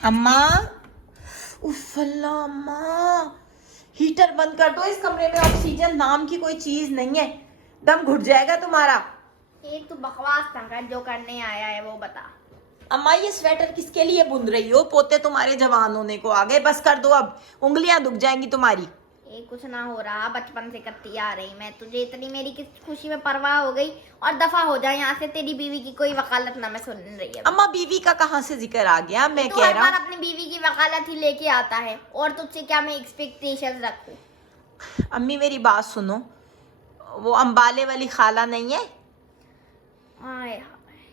अम्मा, उफ अल्लाह अम्मा, हीटर बंद कर दो। इस कमरे में ऑक्सीजन नाम की कोई चीज नहीं है, दम घुट जाएगा तुम्हारा। एक तो बकवास ना कर, जो करने आया है वो बता। अम्मा ये स्वेटर किसके लिए बुन रही हो? पोते तुम्हारे जवान होने को आ गए, बस कर दो अब, उंगलियां दुख जाएंगी तुम्हारी। ये कुछ ना हो रहा, बचपन से करती आ रही मैं। तुझे इतनी मेरी किस खुशी में परवाह हो गई? और दफा हो जाए यहाँ से, तेरी बीवी की कोई वकालत ना मैं सुन रही है। अम्मा बीवी का कहाँ से जिक्र आ गया? मैं तू कह हर रहा बार हूँ अपनी बीवी की वकालत ही लेके आता है, और तुझसे क्या मैं एक्सपेक्टेशंस रखूं? अम्मी मेरी बात सुनो, वो अंबाले वाली खाला नहीं है, हाय हाय,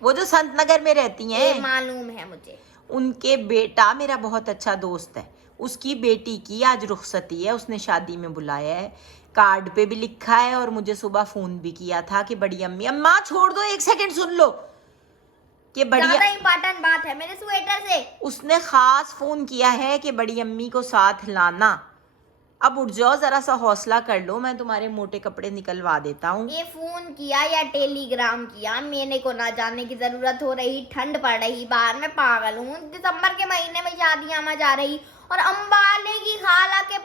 वो जो संत नगर में रहती ये हैं, मालूम है मुझे। उनके बेटा मेरा बहुत अच्छा दोस्त है, उसकी बेटी की आज रुखसती है, उसने शादी में बुलाया है, कार्ड पे भी लिखा है और मुझे सुबह फोन भी किया था कि बड़ी अम्मी, अम्मा छोड़ दो एक सेकंड सुन लो, कि ज्यादा बढ़िया, इम्पोर्टेंट बात है मेरे स्वेटर से। उसने खास फोन किया है कि बड़ी अम्मी को साथ लाना। अब उठ जाओ, जरा सा हौसला कर लो, मैं तुम्हारे मोटे कपड़े निकलवा देता हूँ। ये फोन किया या टेलीग्राम किया, मेरे को ना जानने की जरूरत हो रही। ठंड पड़ रही बाहर, मैं पागल हूँ। दिसंबर के महीने में शादियां में जा रही, और अंबाले की खाला के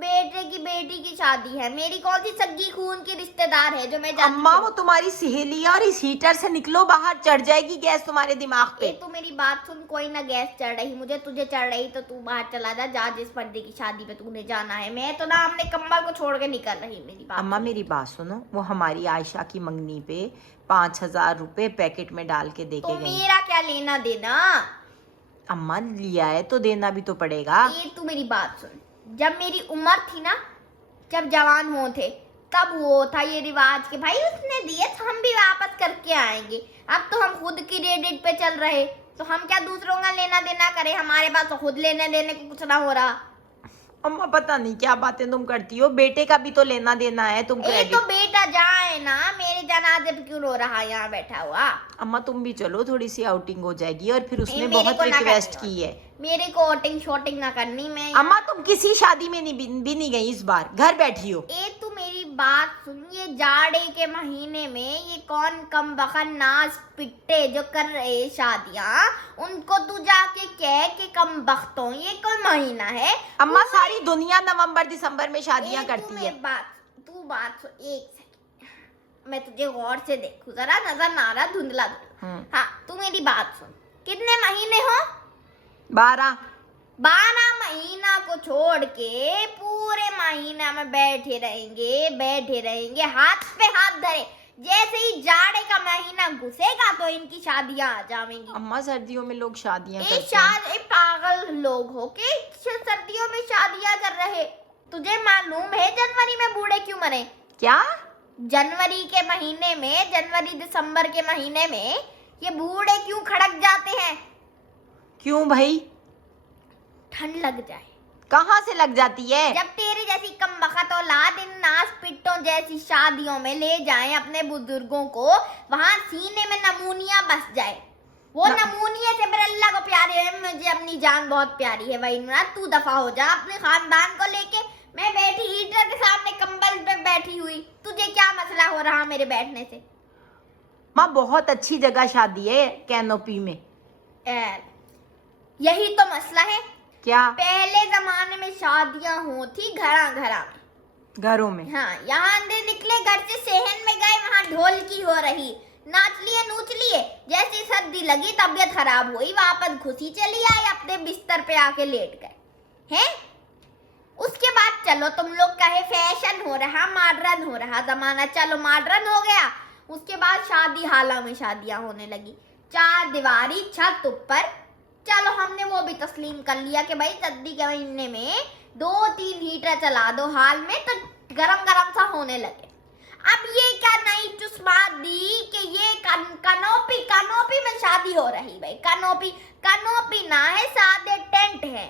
बेटे की बेटी की शादी है। मेरी कौन सी सगी खून की रिश्तेदार है जो मैं जानती अम्मा हूँ? वो तुम्हारी सहेली है, और इस हीटर से निकलो बाहर, चढ़ जाएगी गैस तुम्हारे दिमाग पे। ए तू मेरी बात सुन, कोई ना गैस चढ़ रही मुझे, तुझे चढ़ रही तो तू बाहर चला जा, जा जिस पर्दे की शादी पे तूने जाना है। मैं तो ना अपने कम्बल को छोड़ के निकल रही। मेरी बात अम्मा सुन। मेरी बात सुनो, वो हमारी आयशा की मंगनी पे 5,000 रुपए पैकेट में डाल के दे तो के गई। मेरा क्या लेना देना? अम्मा लिया है तो देना भी तो पड़ेगा। ये तू मेरी बात सुन, जब मेरी उम्र थी ना, जब जवान हो थे, तब वो था ये रिवाज कि भाई उसने दिए तो हम भी वापस करके आएंगे। अब तो हम खुद की क्रेडिट पे चल रहे, तो हम क्या दूसरों का लेना देना करें? हमारे पास तो खुद लेने देने को कुछ ना हो रहा। अम्मा पता नहीं क्या बातें तुम करती हो, बेटे का भी तो लेना देना है, तुम ए क्रेडिट। तो बेटा जाए ना, मेरे जनाजे पे क्यों रो रहा है यहाँ बैठा हुआ? अम्मा तुम भी चलो, थोड़ी सी आउटिंग हो जाएगी। और फिर उसने मेरे बहुत को ना रिक्वेस्ट करनी की है। मेरे को वोटिंग शॉटिंग ना करनी। मैं अम्मा तुम किसी शादी में नहीं भी नहीं गई इस बार, घर बैठी हो। ए तू मेरी बात सुन, ये जाड़े के महीने में ये कौन कम बखत नाच पिट्टे जो कर रहे शादियां, उनको तू जाके कह के कम बख्तों, ये कौन महीना है? अम्मा सारी दुनिया नवंबर दिसंबर में शादियां करती है। तू बात सुन एक सेकंड, मैं तुझे गौर से देखूं जरा, नजर ना आ रहा, धुंधला धुंधला। हाँ तू मेरी बात सुन, कितने महीने हो? 12। 12 महीना को छोड़ के पूरे महीना में बैठे रहेंगे हाथ पे हाथ धरे। जैसे ही जाड़े का महीना घुसेगा तो इनकी शादियां आ जाएंगी। अम्मा सर्दियों में लोग शादियां ए करते हैं। पागल लोग हो के सर्दियों में शादियां कर रहे। तुझे मालूम है जनवरी में बूढ़े क्यों मरे? क्या? जनवरी के महीने में, जनवरी दिसंबर के महीने में ये बूढ़े क्यों खड़क जाते हैं? क्यों भाई? ठंड लग जाए। कहाँ से लग जाती है? जब तेरी जैसी कम बखत औलाद इन नाच पिट्टों जैसी शादियों में ले जाएं अपने बुजुर्गों को, वहां सीने में नमूनिया बस जाए। वो नमूनिया से मेरे अल्लाह को प्यारे है, मुझे अपनी जान बहुत प्यारी है। वही ना, तू दफा हो जा अपने खानदान को लेके। मैं बैठी हीटर के सामने कंबल पे बैठी हुई, तुझे क्या मसला हो रहा मेरे बैठने से? माँ बहुत अच्छी जगह शादी है, कैनोपी में। यही तो मसला है। क्या? पहले जमाने में शादियां होती घरा घरा में, घरों में। हाँ, यहाँ अंदर निकले घर से सहन में गए, वहाँ ढोल की हो रही, नाच लिए नूच लिए। जैसी सर्दी लगी, तबीयत खराब हुई, वापस घुसी चली आई, अपने बिस्तर पे आके लेट गए हैं। उसके बाद चलो तुम लोग कहे फैशन हो रहा, मॉडर्न हो रहा जमाना, चलो मॉडर्न हो गया। उसके बाद शादी हाल में शादियां होने लगी, 4 दीवारी छत ऊपर। चलो हमने वो भी तस्लीम कर लिया कि भाई सर्दी के महीने में 2-3 हीटर चला दो हाल में, तो गरम गरम सा होने लगे। अब ये क्या नई चुस्मात दी कि ये कनोपी में शादी हो रही। भाई कनोपी ना है, सादे टेंट है।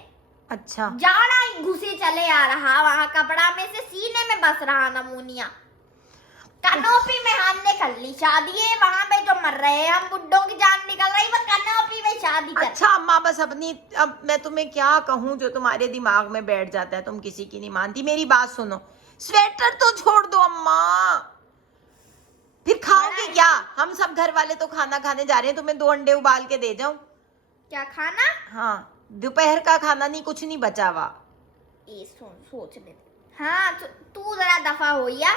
अच्छा। जाड़ा ही घुसे चले आ रहा, वहां कपड़ा में से सीने में बस रहा नमूनिया। कनोपी में हमने कर ली शादी है, वहां पे जो मर रहे हैं, हम बुड्ढों की जान निकल रही, वो कनोपी में शादी कर। अच्छा अम्मा बस अपनी, अब मैं तुम्हें क्या कहूँ जो तुम्हारे दिमाग में बैठ जाता है, तुम किसी की नहीं मानती। मेरी बात सुनो, स्वेटर तो छोड़ दो अम्मा, फिर खाओगे क्या? हम सब घर वाले तो खाना खाने जा रहे हैं, तुम्हें 2 अंडे उबाल के दे जाऊं? क्या खाना? हाँ दोपहर का खाना नहीं, कुछ नहीं बचा हुआ। ये सोचने दे। हाँ तू जरा दफा हो या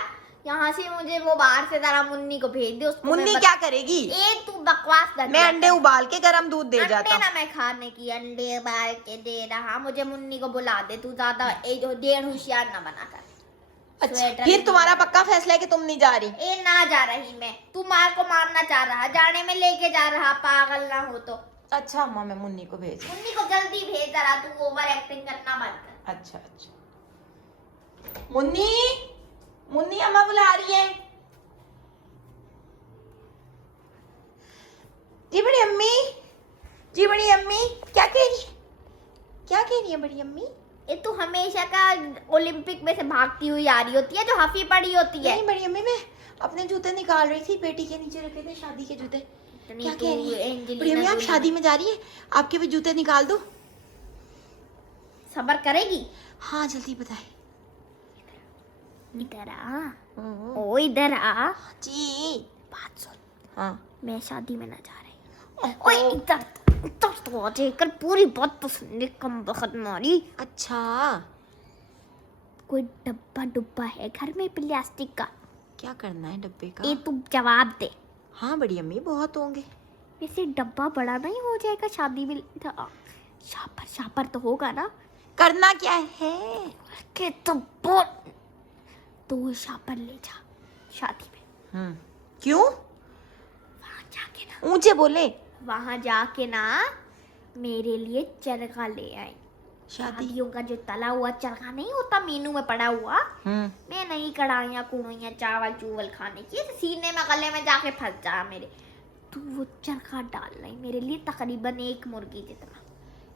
यहाँ से, मुझे वो बाहर से जरा मुन्नी को भेज दे। उसको मुन्नी क्या करेगी? ए तू बकवास कर। मैं अंडे उबाल के गरम दूध दे जाता ना मैं खाने की अंडे उबाल के दे रहा। मुझे मुन्नी को बुला दे। तू ज्यादा जो डेढ़ होशियार ना बना कर। अच्छा, फिर तुम्हारा पक्का फैसला है कि तुम नहीं जा रही? ए ना जा रही मैं। तू माँ को मारना चाह रहा, जाने में लेके जा रहा, पागल ना हो तो। अच्छा अम्मा, मैं मुन्नी को भेज। मुन्नी को जल्दी भेज जरा, तू ओवर एक्टिंग करना बंद कर। अच्छा अच्छा। मुन्नी, मुन्नी अम्मा बुला रही है। जी बड़ी अम्मी, जी बड़ी अम्मी, क्या कह रही है? क्या कह रही है बड़ी अम्मी? ये तू हमेशा का ओलंपिक में से भागती हुई आ रही होती है, जो हफी पड़ी होती है। नहीं बड़ी अम्मी, मैं अपने जूते निकाल रही थी, पेटी के नीचे रखे थे शादी के जूते। क्या कह रही है बड़ी अम्मी? आप शादी में जा रही है, आपके भी जूते निकाल दो। सबर करेगी? हाँ जल्दी बताए। इधर आ। ओ इधर आ जी। बात सुन। हाँ। मैं शादी में ना जा रही। ओए इधर इधर तो आ जाकर पूरी बात तो सुनने, कम बखत मारी। अच्छा, कोई डब्बा डुब्बा है घर में प्लास्टिक का? क्या करना है डब्बे का? ये तू जवाब दे। हाँ बड़ी अम्मी, बहुत होंगे। वैसे डब्बा बड़ा नहीं हो जाएगा शादी में? शापर शापर तो होगा ना? करना क्या है? के तो बोल। तो वो शापर ले जा शादी में। क्यों? वहां जाके ना, ऊंचे बोले। वहां जाके ना मेरे लिए चरखा ले आए। शादी शादियों का जो तला हुआ चरखा नहीं होता मेनू में पड़ा हुआ, मैं नहीं कढ़ाइयाँ कुड़ियाँ चावल चूवल खाने की, सीने में गले में जाके फंस जा मेरे। तू वो चरखा डाल रही मेरे लिए तकरीबन एक मुर्गी जितना।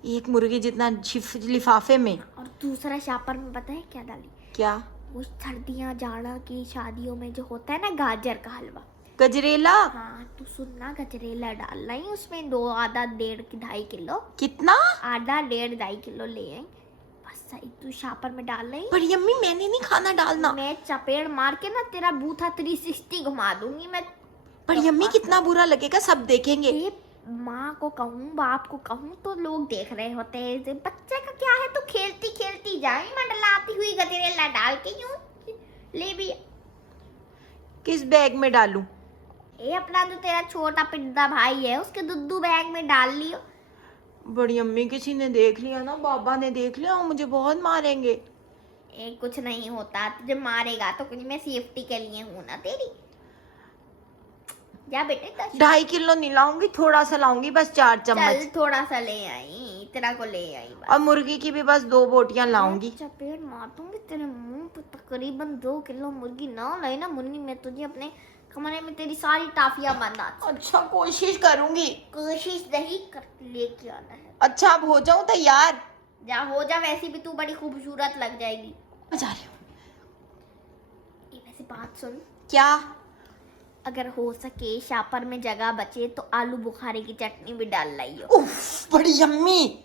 एक मुर्गी जितना लिफाफे में? और दूसरा शापर में पता है क्या डाली? क्या? वो सर्दियाँ जाड़ा की शादियों में जो होता है ना, गाजर का हलवा, गजरेला। हाँ तू सुनना, गजरेला डाल रही उसमें 2 आधा 1.5 किलो। कितना? आधा 1.5 किलो ले आई बस। सही तू शापर में डाल रही। बड़ी अम्मी मैंने नहीं खाना डालना। मैं चपेड़ मार के ना तेरा बूथा 360 घुमा दूंगी मैं। बड़ी अम्मी कितना बुरा लगेगा, सब देखेंगे। माँ को कहूँ बाप को कहूँ तो लोग देख रहे होते हैं। बच्चे का क्या है, तू खेलती खेलती जाए मंडलाती हुई गजरेला डाल के यूं ले भी। किस बैग में डालूं? ये अपना जो तेरा छोटा पिड्डा भाई है उसके दुद्धू बैग में डाल लियो। बड़ी अम्मी किसी ने देख लिया ना, बाबा ने देख लिया, मुझे बहुत मारेंगे। कुछ नहीं होता, तुझे मारेगा तो कुछ, मैं सेफ्टी के लिए हूँ ना तेरी। जा बेटे 2.5 किलो नहीं लाऊंगी, थोड़ा सा लाऊंगी, बस 4 चम्मच। चल थोड़ा सा ले आई, तेरा को ले आई बस। और मुर्गी की भी बस 2 बोटियां लाऊंगी। चपेट मार दूंगी तेरे मुंह पे। तकरीबन 2 किलो मुर्गी ना लाई ना मुन्नी, मैं तुझे अपने कमरे में तेरी सारी टाफियां बंदा। अच्छा कोशिश करूंगी। कोशिश नहीं कर, लेके आना है। अच्छा अब हो जाऊं तैयार? जा हो जा, वैसे भी तू बड़ी खूबसूरत लग जाएगी। मैं जा रही हूँ। वैसे बात सुन। क्या? अगर हो सके शापर में जगह बचे तो आलू बुखारे की चटनी भी डाल लाइयो। उफ, बड़ी अम्मी